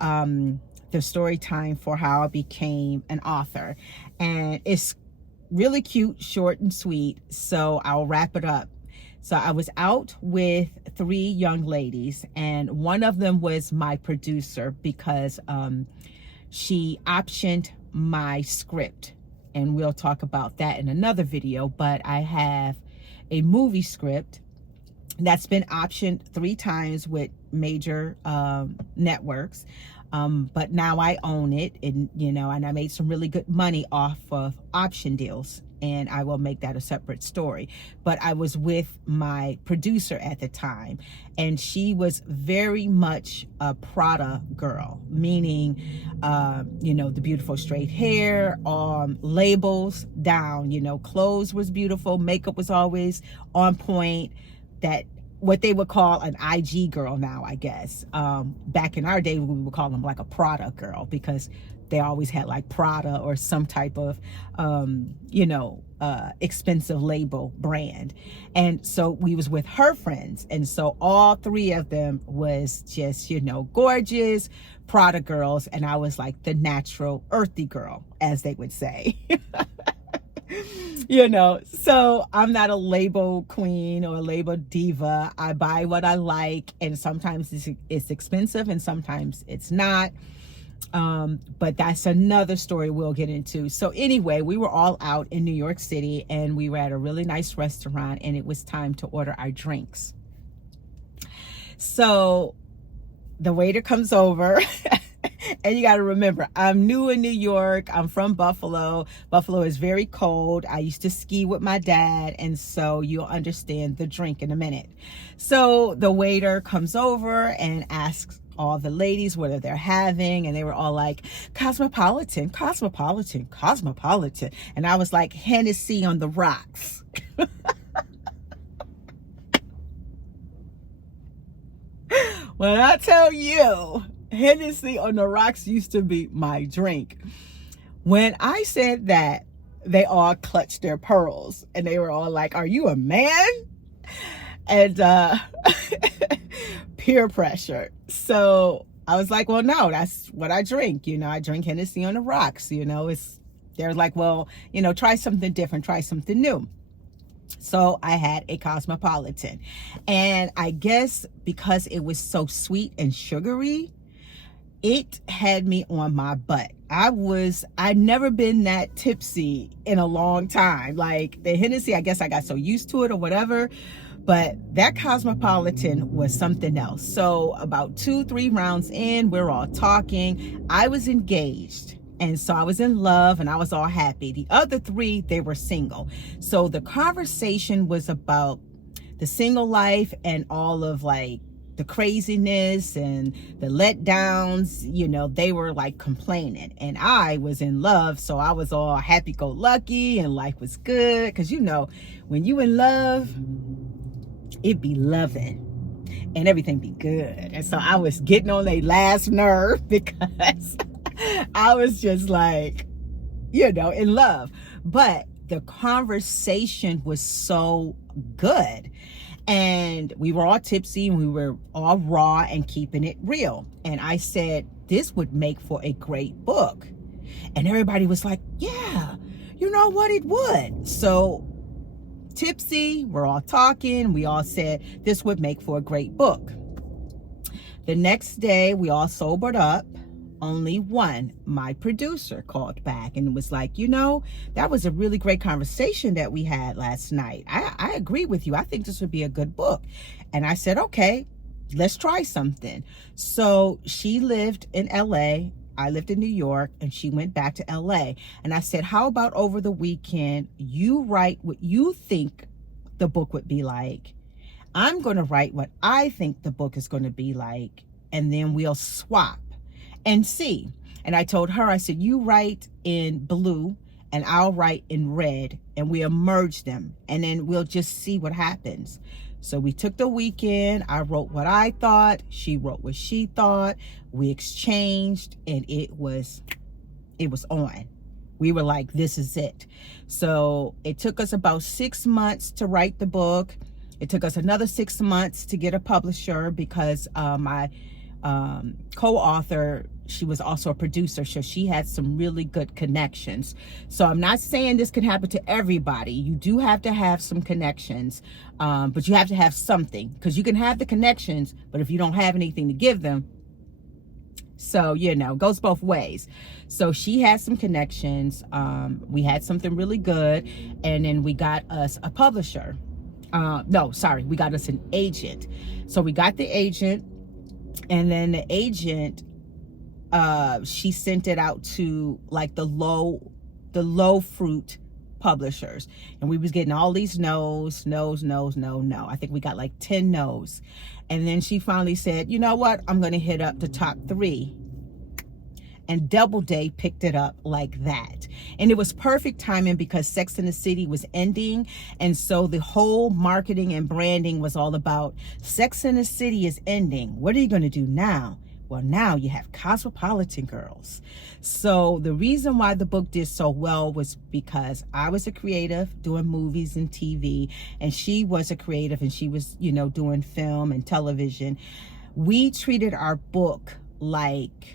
the story time for how I became an author. And it's really cute, short and sweet. So I'll wrap it up. So I was out with 3 young ladies, and one of them was my producer because she optioned my script. And we'll talk about that in another video. But I have a movie script that's been optioned 3 times with major networks. But now I own it, and and I made some really good money off of option deals, and I will make that a separate story. But I was with my producer at the time, and she was very much a Prada girl, meaning, the beautiful straight hair, labels down, clothes was beautiful, makeup was always on point, that what they would call an IG girl now, I guess. Back in our day, we would call them like a Prada girl, because they always had like Prada or some type of, expensive label brand. And so we was with her friends. And so all 3 of them was just, gorgeous Prada girls. And I was like the natural earthy girl, as they would say. So I'm not a label queen or a label diva. I buy what I like, and sometimes it's expensive and sometimes it's not. But that's another story we'll get into. So anyway, we were all out in New York City, and we were at a really nice restaurant, and it was time to order our drinks. So the waiter comes over. And you got to remember, I'm new in New York. I'm from Buffalo. Buffalo is very cold. I used to ski with my dad, and so you'll understand the drink in a minute. So the waiter comes over and asks all the ladies what they're having, and they were all like, Cosmopolitan, Cosmopolitan, Cosmopolitan. And I was like, Hennessy on the rocks. When I tell you, Hennessy on the rocks used to be my drink. When I said that, they all clutched their pearls, and they were all like, are you a man? And peer pressure. So I was like, well, no, that's what I drink. I drink Hennessy on the rocks. They're like, well, try something different, try something new. So I had a Cosmopolitan, and I guess because it was so sweet and sugary, it had me on my butt. I'd never been that tipsy in a long time. Like the Hennessy, I guess I got so used to it or whatever, but that Cosmopolitan was something else. So about 2-3 rounds in, we're all talking. I was engaged, and so I was in love, and I was all happy. The other 3, they were single. So the conversation was about the single life and all of like the craziness and the letdowns. They were like complaining, and I was in love, so I was all happy-go-lucky and life was good, because when you in love, it be loving and everything be good. And so I was getting on their last nerve because I was just like, in love. But the conversation was so good, and we were all tipsy, and we were all raw and keeping it real. And I said, this would make for a great book. And everybody was like, yeah, you know what, it would. So tipsy, we're all talking. We all said this would make for a great book. The next day, we all sobered up. Only one, my producer, called back and was like, that was a really great conversation that we had last night. I agree with you. I think this would be a good book. And I said, okay, let's try something. So she lived in LA. I lived in New York, and she went back to LA. And I said, how about over the weekend, you write what you think the book would be like. I'm going to write what I think the book is going to be like. And then we'll swap and see. And I told her, I said, you write in blue and I'll write in red, and we'll merge them, and then we'll just see what happens. So we took the weekend. I wrote what I thought. She wrote what she thought. We exchanged, and it was on. We were like, this is it. So it took us about 6 months to write the book. It took us another 6 months to get a publisher, because my co-author, she was also a producer, so she had some really good connections. So I'm not saying this can happen to everybody. You do have to have some connections, but you have to have something, because you can have the connections, but if you don't have anything to give them, so, you know, it goes both ways. So she had some connections. We had something really good. And then we got us a publisher. No, sorry. We got us an agent. So we got the agent. And then the agent, she sent it out to like the low fruit publishers. And we was getting all these no's. I think we got like 10 no's. And then she finally said, you know what? I'm going to hit up the top 3. And Doubleday picked it up like that. And it was perfect timing because Sex and the City was ending. And so the whole marketing and branding was all about Sex and the City is ending. What are you going to do now? Well, now you have Cosmopolitan Girls. So the reason why the book did so well was because I was a creative doing movies and TV, and she was a creative and she was, you know, doing film and television. We treated our book like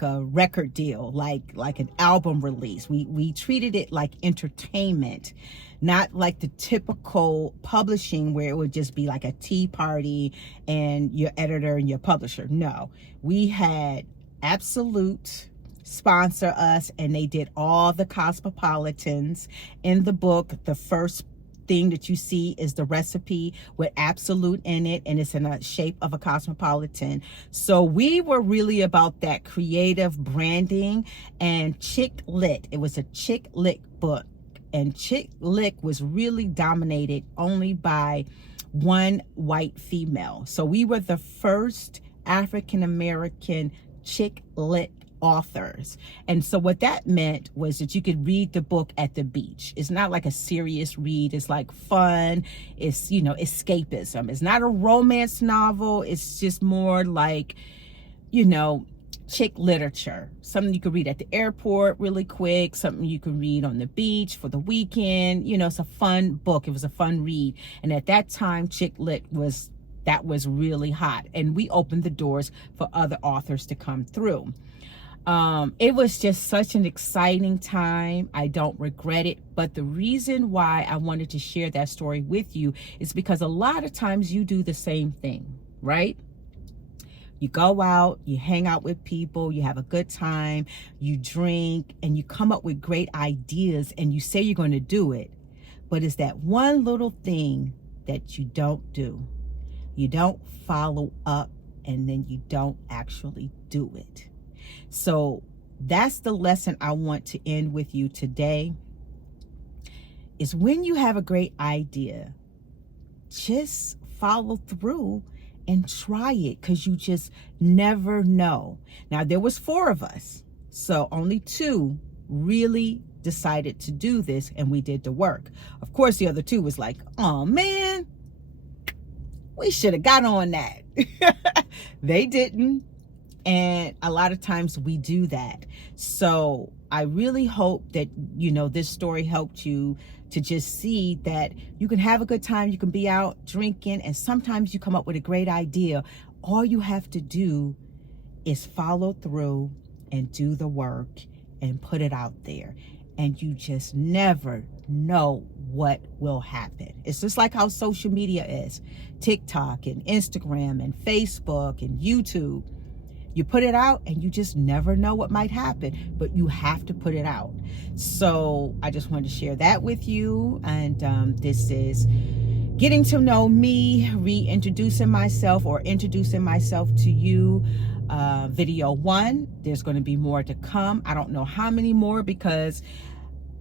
a record deal, like an album release. We treated it like entertainment, not like the typical publishing where it would just be like a tea party and your editor and your publisher. No, we had Absolute sponsor us, and they did all the Cosmopolitans in the book. The first thing that you see is the recipe with Absolute in it, and it's in a shape of a cosmopolitan. So we were really about that creative branding. And Chick Lit, it was a Chick Lit book, and Chick Lit was really dominated only by one white female. So we were the first African-American Chick Lit authors. And so what that meant was that you could read the book at the beach. It's not like a serious read. It's like fun. It's, you know, escapism. It's not a romance novel. It's just more like, you know, chick literature. Something you could read at the airport really quick. Something you could read on the beach for the weekend. You know, it's a fun book. It was a fun read. And at that time, Chick Lit was really hot. And we opened the doors for other authors to come through. It was just such an exciting time. I don't regret it. But the reason why I wanted to share that story with you is because a lot of times you do the same thing, right? You go out, you hang out with people, you have a good time, you drink, and you come up with great ideas, and you say you're going to do it. But it's that one little thing that you don't do. You don't follow up, and then you don't actually do it. So that's the lesson I want to end with you today, is when you have a great idea, just follow through and try it, because you just never know. Now, there was 4 of us, so only 2 really decided to do this, and we did the work. Of course, the other 2 was like, oh man, we should have got on that. They didn't. And a lot of times we do that. So I really hope that, you know, this story helped you to just see that you can have a good time. You can be out drinking, and sometimes you come up with a great idea. All you have to do is follow through and do the work and put it out there. And you just never know what will happen. It's just like how social media is. TikTok and Instagram and Facebook and YouTube. You put it out and you just never know what might happen, but you have to put it out. So I just wanted to share that with you. And this is getting to know me, reintroducing myself, or introducing myself to you. Video 1, there's going to be more to come. I don't know how many more, because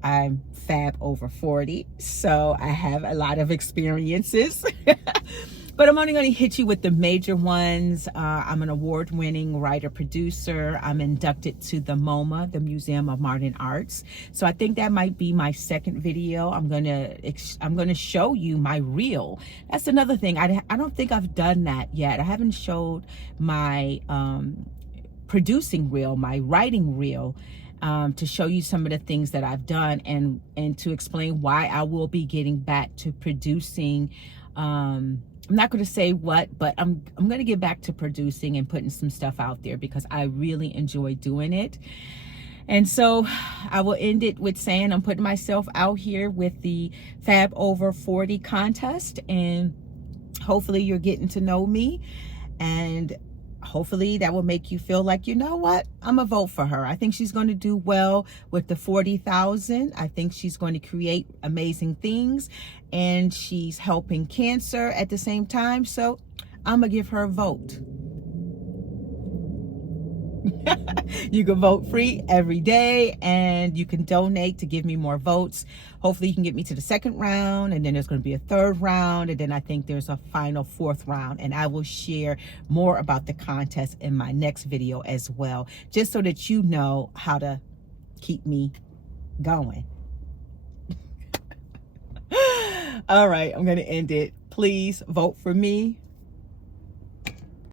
I'm fab over 40. So I have a lot of experiences. But I'm only going to hit you with the major ones. I'm an award-winning writer-producer. I'm inducted to the MoMA, the Museum of Modern Arts. So I think that might be my second video. I'm gonna show you my reel. That's another thing. I don't think I've done that yet. I haven't showed my producing reel, my writing reel, to show you some of the things that I've done, and to explain why I will be getting back to producing I'm not going to say what, but I'm going to get back to producing and putting some stuff out there because I really enjoy doing it. And so I will end it with saying I'm putting myself out here with the Fab Over 40 contest, and hopefully you're getting to know me, and hopefully that will make you feel like, you know what, I'm a vote for her. I think she's going to do well with the 40,000. I think she's going to create amazing things, and she's helping cancer at the same time. So I'm gonna give her a vote. You can vote free every day, and you can donate to give me more votes. Hopefully you can get me to the second round, and then there's going to be a third round, and then I think there's a final fourth round, and I will share more about the contest in my next video as well, just so that you know how to keep me going. All right, I'm going to end it. Please vote for me.